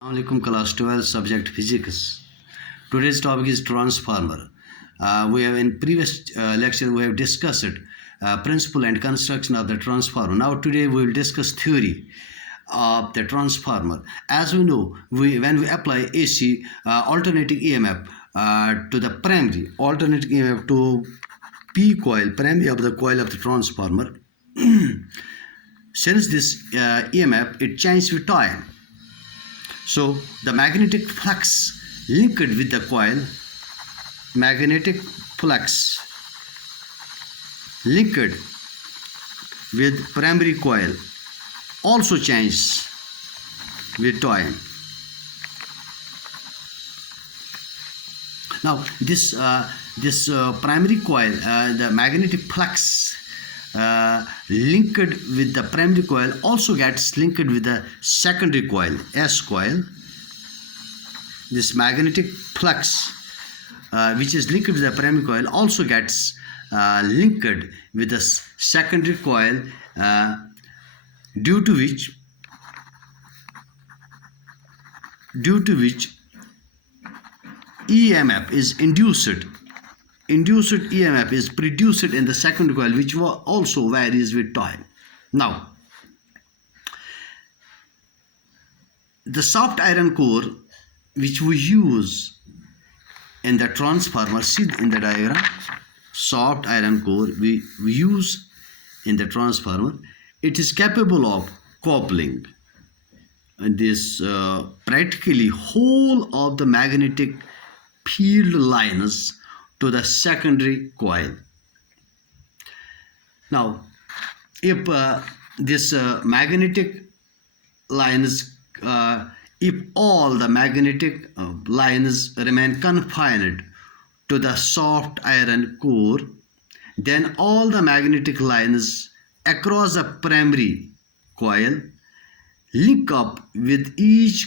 Assalamualaikum class 12 subject physics. Today's topic is transformer. We have in previous lecture we have discussed principle and construction of the transformer. Now today we will discuss theory of the transformer. As we know, when we apply AC alternating EMF to the primary alternating EMF to P coil, primary of the coil of the transformer. Since this EMF it changes with time. So the magnetic flux linked with the coil, magnetic flux linked with primary coil also changes with time. Now this primary coil, the magnetic flux linked with the primary coil also gets linked with the secondary coil, S coil. This magnetic flux which is linked with the primary coil also gets linked with the secondary coil, due to which EMF is induced EMF is produced in the secondary coil, which also varies with time. Now, the soft iron core which we use in the transformer, see in the diagram, soft iron core we use in the transformer, it is capable of coupling this practically whole of the magnetic field lines to the secondary coil. Now, if this magnetic lines, if all the magnetic lines remain confined to the soft iron core, then all the magnetic lines across the primary coil link up with each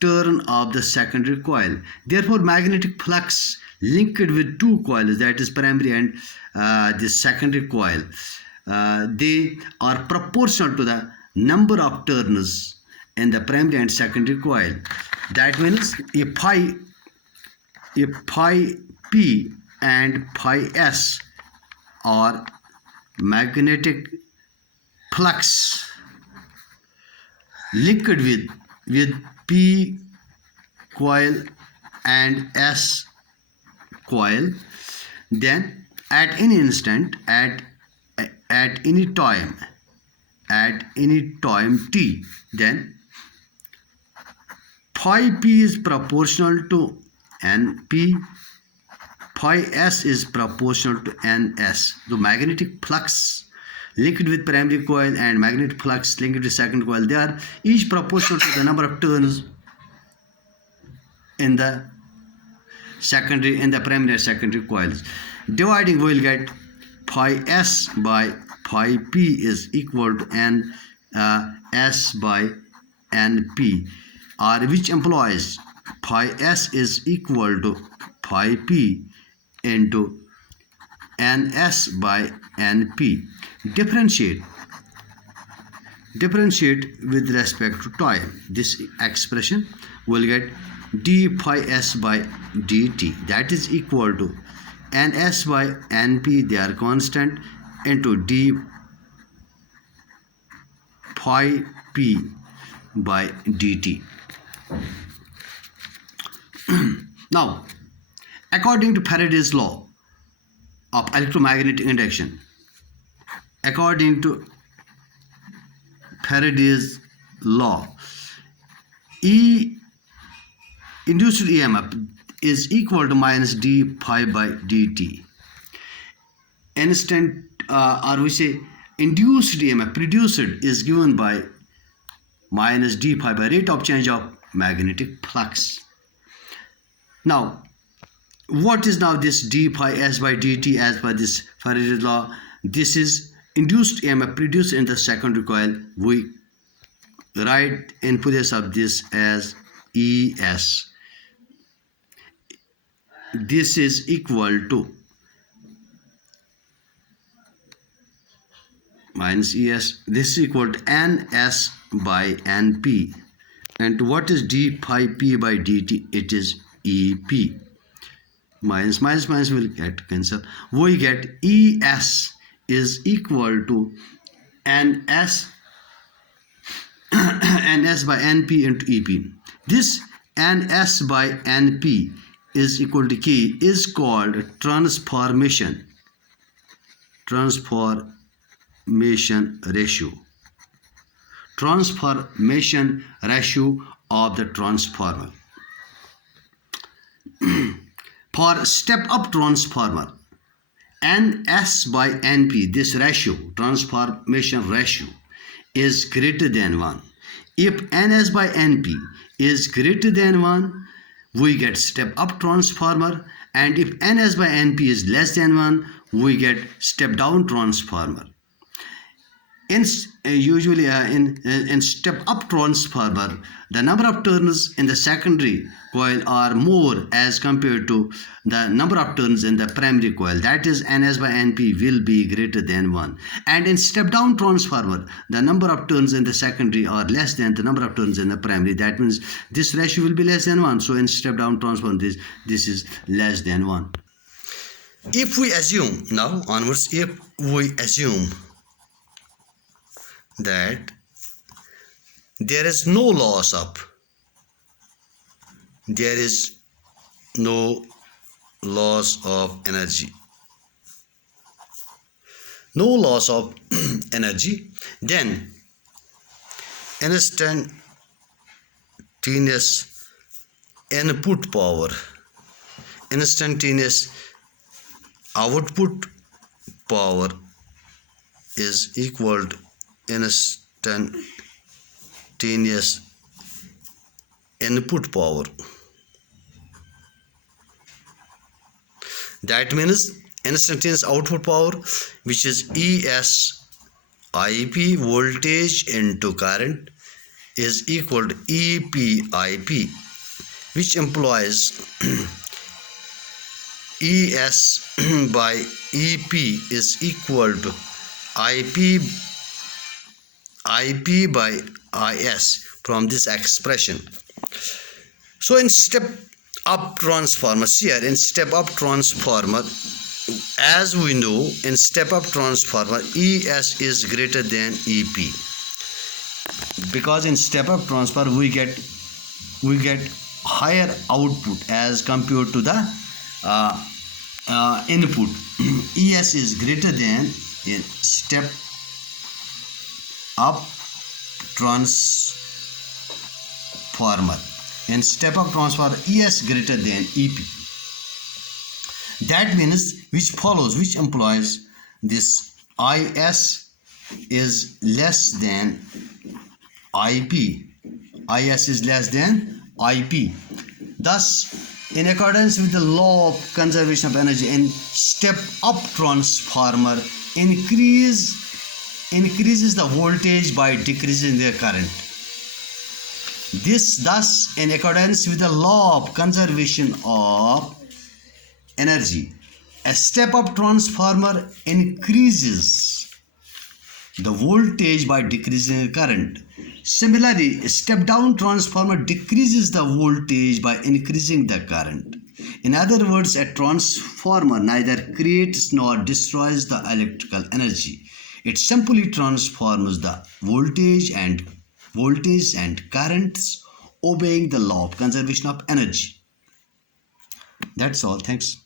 turn of the secondary coil. Therefore, magnetic flux linked with two coils, that is primary and the secondary coil, they are proportional to the number of turns in the primary and secondary coil. That means if phi P and phi S are magnetic flux linked with P coil and S coil, then at any instant, at any time t, then phi P is proportional to Np, phi S is proportional to Ns. The magnetic flux linked with primary coil and magnetic flux linked with second coil, they are each proportional to the number of turns in the primary and secondary coils. Dividing, we will get phi S by phi P is equal to N S by Np, or which implies phi S is equal to phi P into Ns by Np. Differentiate with respect to time. This expression will get d phi S by dt, that is equal to Ns by Np, they are constant, into d phi P by dt. Now, according to Faraday's law of electromagnetic induction, according to Faraday's law, induced EMF is equal to minus d phi by dt. Instant, or we say induced EMF produced is given by minus d phi by rate of change of magnetic flux. Now, what is now this d phi S by dt as per this Faraday's law? This is induced EMF produced in the secondary coil. We write in place of this as ES. This is equal to minus ES. This is equal to NS by NP. And what is d phi p by dt? It is ep. Minus minus minus will get cancel. We get es is equal to ns ns by np into ep. This ns by np is equal to k is called transformation ratio. Transformation ratio of the transformer. For step up transformer, ns by np, this ratio, transformation ratio, is greater than 1. If ns by np is greater than 1, we get step up transformer, and if ns by np is less than 1, we get step down transformer. In step up transformer, the number of turns in the secondary coil are more as compared to the number of turns in the primary coil. That is, ns by np will be greater than 1. And in step down transformer, the number of turns in the secondary are less than the number of turns in the primary. That means this ratio will be less than 1. So in step down transformer, this is less than 1. If we assume, now onwards, if we assume that there is no loss of energy, then instantaneous input power, instantaneous output power is equal to instantaneous input power. That means instantaneous output power, which is ESIP, voltage into current, is equal to EPIP, which implies ES by EP is equal to IP by IS from this expression. So in step up transformers, here in step up transformer, as we know, in step up transformer, ES is greater than EP, because in step up transformer we get higher output as compared to the input. ES is greater than in step up transformer. In step up transformer, ES greater than EP. That means, which implies this IS is less than IP. IS is less than IP. Thus, in accordance with the law of conservation of energy, in step up transformer increases the voltage by decreasing the current. Thus, in accordance with the law of conservation of energy, a step up transformer increases the voltage by decreasing the current. Similarly, a step down transformer decreases the voltage by increasing the current. In other words, a transformer neither creates nor destroys the electrical energy. It simply transforms the voltage and currents, obeying the law of conservation of energy. That's all. Thanks.